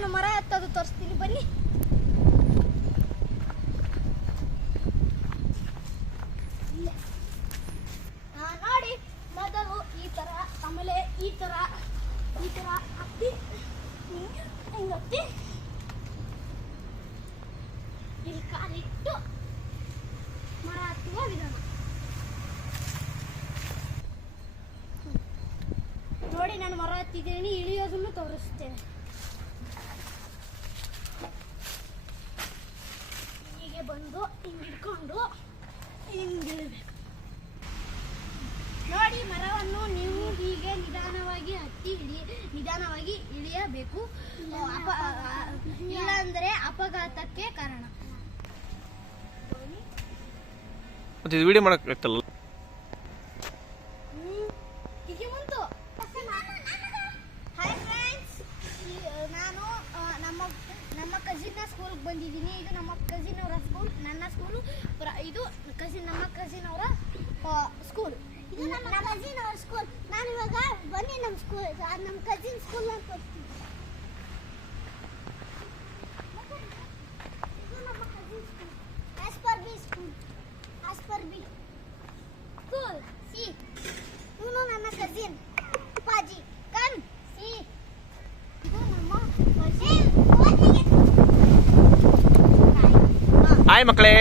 ನಾನು ಮರ ಹತ್ತೋದು ತೋರಿಸ್ತೀನಿ, ಬನ್ನಿ. ನೋಡಿ, ಮೊದಲು ಈ ತರ, ಆಮೇಲೆ ಈ ತರ ಈ ತರ ಹತ್ತಿ. ಹಿಂಗೆ ಹತ್ತಿ. ಇಲ್ಲಿ ಕಾಲಿಟ್ಟು ಮರ ಹತ್ತುವ ವಿಧಾನ. ನೋಡಿ, ನಾನು ಮರ ಹತ್ತಿದ್ದೀನಿ, ಇಳಿಯೋದನ್ನು ತೋರಿಸ್ತೇನೆ ಹೀಗೆ ಬಂದು ಹಿಂಗೆ ಹಿಡ್ಕೊಂಡು ನೋಡಿ ಮರವನ್ನು ನೀವು ಹೀಗೆ ನಿಧಾನವಾಗಿ ಹತ್ತಿ ಇಳಿ ನಿಧಾನವಾಗಿ ಇಳಿಯಬೇಕು. ಅಪ ಇಲ್ಲಾಂದ್ರೆ ಅಪಘಾತಕ್ಕೆ ಕಾರಣ. ಮತ್ತೆ ಇದು ವಿಡಿಯೋ ಮಾಡಕ್ ಆಗ್ತಲ್ಲ ಹೀಗೆ ಬಂತು ಹಾಯ್ ಫ್ರೆಂಡ್ಸ್ ನಾನು ಆ, ನಮ್ಮ ನಮ್ಮ ಕಸಿನ್ನ ಸ್ಕೂಲ್ಗೆ ಬಂದಿದ್ದೀನಿ. ಇದು ನಮ್ಮ ಕಸಿನ್ ಅವರ ಸ್ಕೂಲ್ ನನ್ನ ಸ್ಕೂಲು ಇದು ಕಸಿನ್ ನಮ್ಮ ಕಸಿನ್ ಅವರ ಸ್ಕೂಲ್ ಇದು ನಮ್ಮ ಕಸಿನ್ ಅವರ ಸ್ಕೂಲ್ ನಾನು ಇವಾಗ ಬನ್ನಿ ನಮ್ಮ ಸ್ಕೂಲ್ ನಮ್ಮ ಕಸಿನ್ ಸ್ಕೂಲ್ ಅಂತ ತೋರಿಸ್ತೀನಿ ಇದು ನಮ್ಮ cousin school as per B school as per B school C ಇವನು ನನ್ನ ಕಸಿನ್ ಪಾಜಿ ಕಮ್ ಸಿ ಇದು ನಮ್ಮ ಕಸಿನ್ ಹಾಯ್ ಮಕ್ಕಳೇ.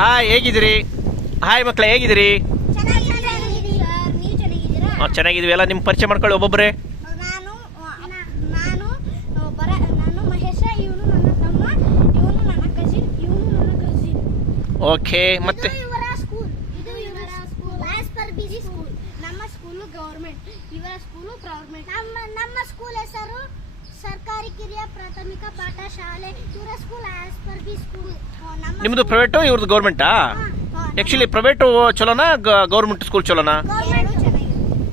ಹಾಯ್ ಹೇಗಿದ್ದೀರಿ? ಹಾಯ್ ಮಕ್ಕಳೇ ಹೇಗಿದ್ದೀರಿ? ಚೆನ್ನಾಗಿದ್ವಿ ಎಲ್ಲ ನಿಮ್ಮ ಪರಿಚಯ ಮಾಡ್ಕೊಳ್ಳಿ ಒಬ್ಬೊಬ್ಬರೇ ನಾನು ಆ, ನಾನು ಬರ ನಾನು ಮಹೇಶ ಇವನು ನನ್ನ ತಮ್ಮ ಇವನು ನನ್ನ ಕಸಿನ್ ಇವನು ನನ್ನ ಕಸಿನ್ ಓಕೆ ಮತ್ತೆ? ನಮ್ಮ ಸ್ಕೂಲು ಗೌರ್ಮೆಂಟ್ ಇವರ ಸ್ಕೂಲು ಗವರ್ಮೆಂಟ್ ನಮ್ಮ ನಮ್ಮ ಸ್ಕೂಲ್ ಹೆಸರು ಸರ್ಕಾರಿ ಕಿರಿಯ ಪ್ರಾಥಮಿಕ ಪಾಠಶಾಲೆ ಇವರ school as per B school ನಮ್ಮ ನಿಮ್ಮದು ಪ್ರೈವೇಟು ಇವ್ರದ್ದು ಗೌರ್ಮೆಂಟಾ ಆ್ಯಕ್ಚುಲಿ ಪ್ರೈವೇಟು ಚಲೋನಾ ಗೌರ್ಮೆಂಟ್ ಸ್ಕೂಲ್ ಚಲೋನಾ? ಚೆನ್ನಾಗಿದೆ.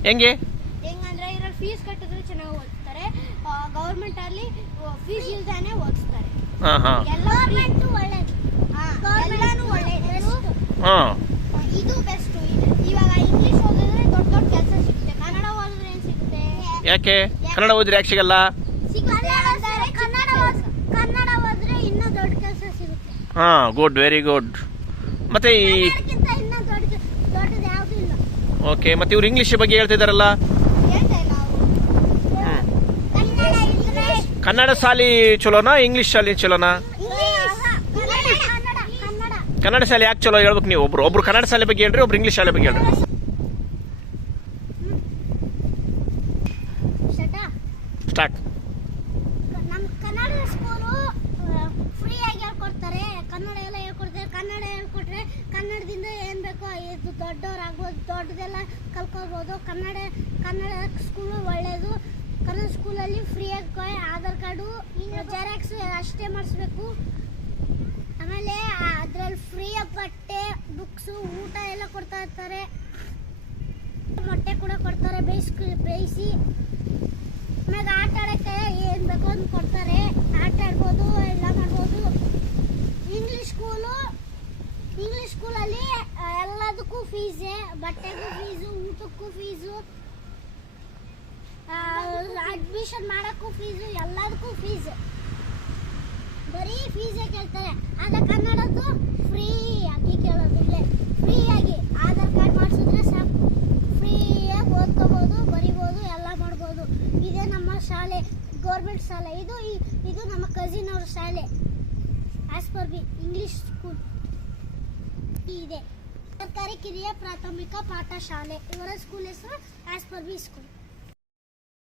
ಹೆಂಗೆ? ಹೆಂಗಂದ್ರೆ ಫೀಸ್ ಕಟ್ಟಿದ್ರೆ ಚೆನ್ನಾಗಿ ಓದಿಸ್ತಾರೆ ಗೌರ್ಮೆಂಟ್ ಅಲ್ಲಿ ಫೀಸ್ ಇಲ್ದಾನೆ ಓದಿಸ್ತಾರೆ. ಹಾಂ ಹಾಂ. ಗವರ್ಮೆಂಟ್ ಒಳ್ಳೇದು. ಎಲ್ಲಾನು ಒಳ್ಳೇದು. ಹಾಂ. ಇದು ಬೆಸ್ಟ್ ಇವಾಗ ಇಂಗ್ಲಿಷ್ ಓದಿದ್ರೆ ದೊಡ್ಡ ದೊಡ್ಡ ಕೆಲಸ ಸಿಗುತ್ತೆ. ಕನ್ನಡ ಓದಿದ್ರೆ ಏನ್ ಸಿಗುತ್ತೆ? ಯಾಕೆ? ಕನ್ನಡ ಓದಿದ್ರೆ ಯಾಕೆ ಸಿಗಲ್ಲ? ಸಿಗುತ್ತೆ ಅಂದ್ರೆ ಕನ್ನಡ ಓದ್- ಕನ್ನಡ ಓದಿದ್ರೆ ಇನ್ನೂ ದೊಡ್ಡ ಕೆಲಸ ಸಿಗುತ್ತೆ ಹಾಂ ಗುಡ್ ವೆರಿ ಗುಡ್ ಮತ್ತೆ ಈ ಓಕೆ ಮತ್ತೆ ಇವ್ರು ಇಂಗ್ಲಿಷ್ ಬಗ್ಗೆ ಹೇಳ್ತಿದಾರಲ್ಲ? ಕನ್ನಡ ಶಾಲಿ ಚಲೋನಾ ಇಂಗ್ಲೀಷ್ ಶಾಲಿ ಚಲೋನಾ? ಕನ್ನಡ ಶಾಲೆ ಯಾಕೆ ಚಲೋ ಹೇಳ್ಬೇಕು ನೀವು? ಒಬ್ರು ಒಬ್ರು ಕನ್ನಡ ಶಾಲೆ ಬಗ್ಗೆ ಹೇಳ್ರಿ ಒಬ್ರು ಇಂಗ್ಲೀಷ್ ಶಾಲೆ ಬಗ್ಗೆ ಹೇಳ್ರಿ. ಸ್ಟಾರ್ಟ್ ನಮ್ಮ ಕನ್ನಡ ಸ್ಕೂಲು ಫ್ರೀಯಾಗಿ ಹೇಳ್ಕೊಡ್ತಾರೆ ಕನ್ನಡ ಎಲ್ಲ ಹೇಳ್ಕೊಡ್ತಾರೆ ಕನ್ನಡ ಹೇಳ್ಕೊಟ್ರೆ ಕನ್ನಡದಿಂದ ಏನು ಬೇಕೋ ಇದು ದೊಡ್ಡವರಾಗ್ಬೋದು, ದೊಡ್ಡದೆಲ್ಲ ಕಲ್ಕೋಬೋದು ಕನ್ನಡ ಕನ್ನಡ ಸ್ಕೂಲು ಒಳ್ಳೆಯದು ಕನ್ನಡ ಸ್ಕೂಲಲ್ಲಿ ಫ್ರೀಯಾಗಿ ಆಧಾರ್ ಕಾರ್ಡು ಜೆರಾಕ್ಸ್ ಅಷ್ಟೇ ಮಾಡಿಸ್ಬೇಕು. ಆಮೇಲೆ ಅದರಲ್ಲಿ ಫ್ರೀಯಾಗಿ ಬಟ್ಟೆ ಬುಕ್ಸು ಊಟ ಎಲ್ಲ ಕೊಡ್ತಾ ಇರ್ತಾರೆ. ಮೊಟ್ಟೆ ಕೂಡ ಕೊಡ್ತಾರೆ, ಬೇಯಿಸ್ಕೊ, ಬೇಯಿಸಿ. ಆಮೇಲೆ ಆಟ ಆಡೋಕ್ಕೆ ಏನು ಬೇಕೋ ಅಂತ ಕೊಡ್ತಾರೆ. ಆಟ ಆಡ್ಬೋದು, ಎಲ್ಲ ಮಾಡ್ಬೋದು ಇಂಗ್ಲಿಷ್ ಸ್ಕೂಲು ಇಂಗ್ಲಿಷ್ ಸ್ಕೂಲಲ್ಲಿ ಎಲ್ಲದಕ್ಕೂ ಫೀಸೇ ಬಟ್ಟೆಗೂ ಫೀಸು ಊಟಕ್ಕೂ ಫೀಸು ಅಡ್ಮಿಷನ್ ಮಾಡೋಕ್ಕೂ ಫೀಸು ಎಲ್ಲದಕ್ಕೂ ಫೀಸ್ ಬರೀ ಫೀಸೇ ಕೇಳ್ತಾರೆ. ಆದ್ರೆ ಕನ್ನಡದ್ದು ಫ್ರೀ ಆಗಿ ಇಲ್ಲೇ. ಫ್ರೀ ಆಗಿ ಆಧಾರ್ ಕಾರ್ಡ್ ಮಾಡಿಸಿದ್ರೆ ಸಾಕು. ಫ್ರೀಯಾಗಿ ಓದ್ಕೋಬೋದು, ಬರಿಬೋದು, ಎಲ್ಲ ಮಾಡ್ಬೋದು. ಇದೇ ನಮ್ಮ ಶಾಲೆ ಗೌರ್ಮೆಂಟ್ ಶಾಲೆ. ಇದು ಇದು ನಮ್ಮ ಕಸಿನ್ ಅವ್ರ ಶಾಲೆ. As per B English school ಇದೆ. ಸರ್ಕಾರಿ ಕಿರಿಯ ಪ್ರಾಥಮಿಕ ಪಾಠಶಾಲೆ ಇವರ ಸ್ಕೂಲ್ ಹೆಸರು ಆಸ್ ಪರ್ ಬಿ ಸ್ಕೂಲ್